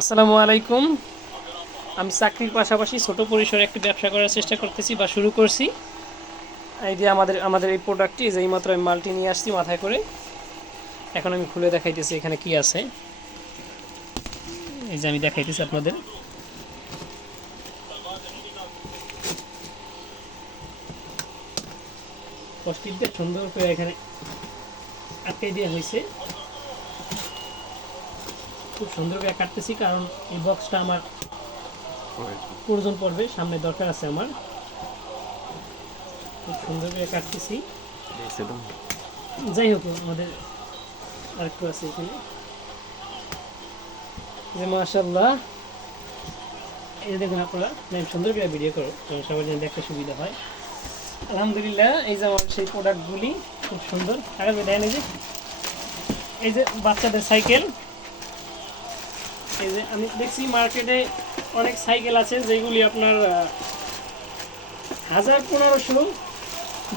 আসসালামু আলাইকুম। আমি চাকরির পাশাপাশি ছোট পরিসরে একটি ব্যবসা করার চেষ্টা করতেছি বা শুরু করছি। এই যে আমাদের আমাদের এই প্রোডাক্টটি যে এই মাত্র আমি মালটি নিয়ে আসছি মাথায় করে। এখন আমি খুলে দেখাইতেছি এখানে কি আছে। এই যে আমি দেখাইতেছি আপনাদের। সুন্দর করে এখানে আটকে দেওয়া হয়েছে। খুব সুন্দর করে কাটতেছি কারণ এই বক্সটা আমার প্রয়োজন পড়বে সামনে দরকার আছে আমার। খুব সুন্দর করে কাটতেছি। যাই হোক আমাদের আরেকটু আছে এখানে। যে মাশাল্লাহ এই যে দেখুন আপনারা সুন্দর করে ভিডিও করো কারণ সবার জন্য দেখতে সুবিধা হয়। আলহামদুলিল্লাহ এই যে আমার সেই প্রোডাক্টগুলি খুব সুন্দর। আগে দেন এই যে এই যে বাচ্চাদের সাইকেল এই যে আমি দেখছি মার্কেটে অনেক সাইকেল আছে যেগুলি আপনার হাজার পনেরোশো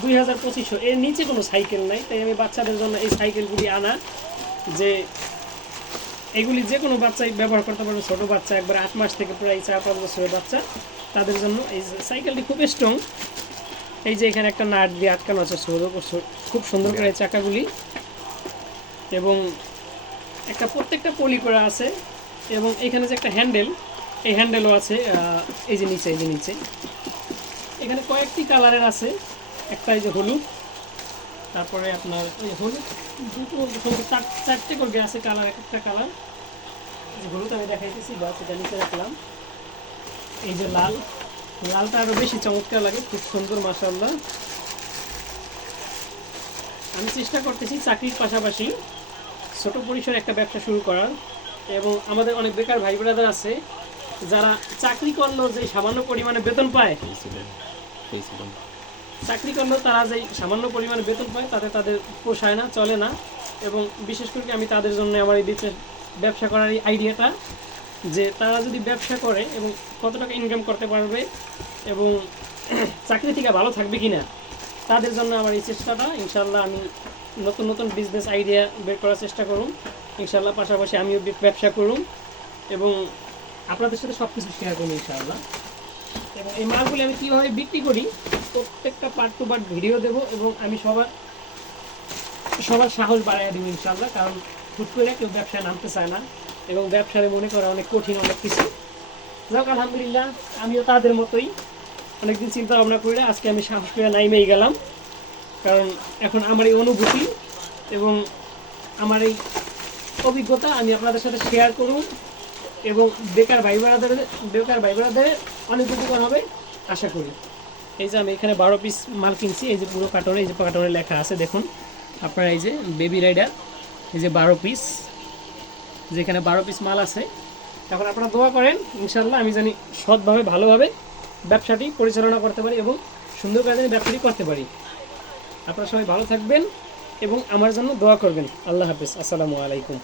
দুই হাজার পঁচিশশো। এর নিচে কোনো সাইকেল নাই তাই আমি বাচ্চাদের জন্য এই সাইকেলগুলি আনা যে এগুলি যে কোনো বাচ্চাই ব্যবহার করতে পারবে ছোটো বাচ্চা একবার আট মাস থেকে প্রায় চার পাঁচ বছরের বাচ্চা তাদের জন্য এই সাইকেলটি খুব স্ট্রং এই যে এখানে একটা নাট দিয়ে আটকানো আছে খুব সুন্দর করে এই চাকাগুলি। এবং একটা প্রত্যেকটা পলি করা আছে এবং এখানে যে একটা হ্যান্ডেল, এই হ্যান্ডেলও আছে এই যে নিচে, এই যে নিচে। এখানে কয়েকটি কালারের আছে একটা এই যে হলুদ, তারপরে আপনার এই হলুদ, দুটো চার- চারটে করে আছে কালার, এক একটা কালার। হলুদ আমি দেখাইতেছি, বাস এটা নিচে রাখলাম। এই যে লাল, লালটা আরও বেশি চমৎকার লাগে, খুব সুন্দর মাসাল্লাহ আমি চেষ্টা করতেছি চাকরির পাশাপাশি ছোট পরিসরে একটা ব্যবসা শুরু করার। এবং আমাদের অনেক বেকার ভাই ব্রাদার আছে, যারা চাকরি করলেও যে সামান্য পরিমাণে বেতন পায়, চাকরি করলেও তারা যে সামান্য পরিমাণে বেতন পায়, তাতে তাদের পোষায় না, চলে না। এবং বিশেষ করে আমি তাদের জন্য আমার এই ব্যবসা করার এই আইডিয়াটা, যে তারা যদি ব্যবসা করে এবং কত টাকা ইনকাম করতে পারবে এবং চাকরি থেকে ভালো থাকবে কি না তাদের জন্য আমার এই চেষ্টাটা। ইনশাল্লাহ আমি নতুন নতুন বিজনেস আইডিয়া বের করার চেষ্টা করুন। ইনশাল্লাহ পাশাপাশি আমিও ব্যবসা করুন এবং আপনাদের সাথে সব কিছু শেয়ার করুন ইনশাআল্লাহ। এবং এই মালগুলি আমি কীভাবে বিক্রি করি, প্রত্যেকটা পার্ট টু পার্ট ভিডিও দেবো এবং আমি সবার সবার সাহস বাড়াইয়া দেবো ইনশাল্লাহ কারণ হুট করে কেউ ব্যবসায় নামতে চায় না এবং ব্যবসায় মনে করা অনেক কঠিন অনেক কিছু। যাক, আলহামদুলিল্লাহ, আমিও তাদের মতোই অনেকদিন চিন্তা ভাবনা করে আজকে আমি সাহস করে নাইমেই গেলাম। কারণ এখন আমার এই অনুভূতি এবং আমার এই অভিজ্ঞতা আমি আপনাদের সাথে শেয়ার করুন এবং বেকার ভাই বোনাদের, বেকার ভাই বোনাদের অনেক উপকার হবে, আশা করি। এই যে আমি এখানে বারো পিস মাল কিনছি, এই যে পুরো কার্টনে এই যে কার্টনে লেখা আছে, দেখুন। আপনারা এই যে বেবি রাইডার এই যে বারো পিস যেখানে বারো পিস মাল আছে। এখন আপনারা দোয়া করেন ইনশাল্লাহ আমি জানি সৎভাবে, ভালোভাবে ব্যবসাটি পরিচালনা করতে পারি এবং সুন্দর করে জানি ব্যবসাটি করতে পারি। আপনারা সবাই ভালো থাকবেন এবং আমার জন্য দোয়া করবেন। আল্লাহ হাফিজ। আসসালামু আলাইকুম।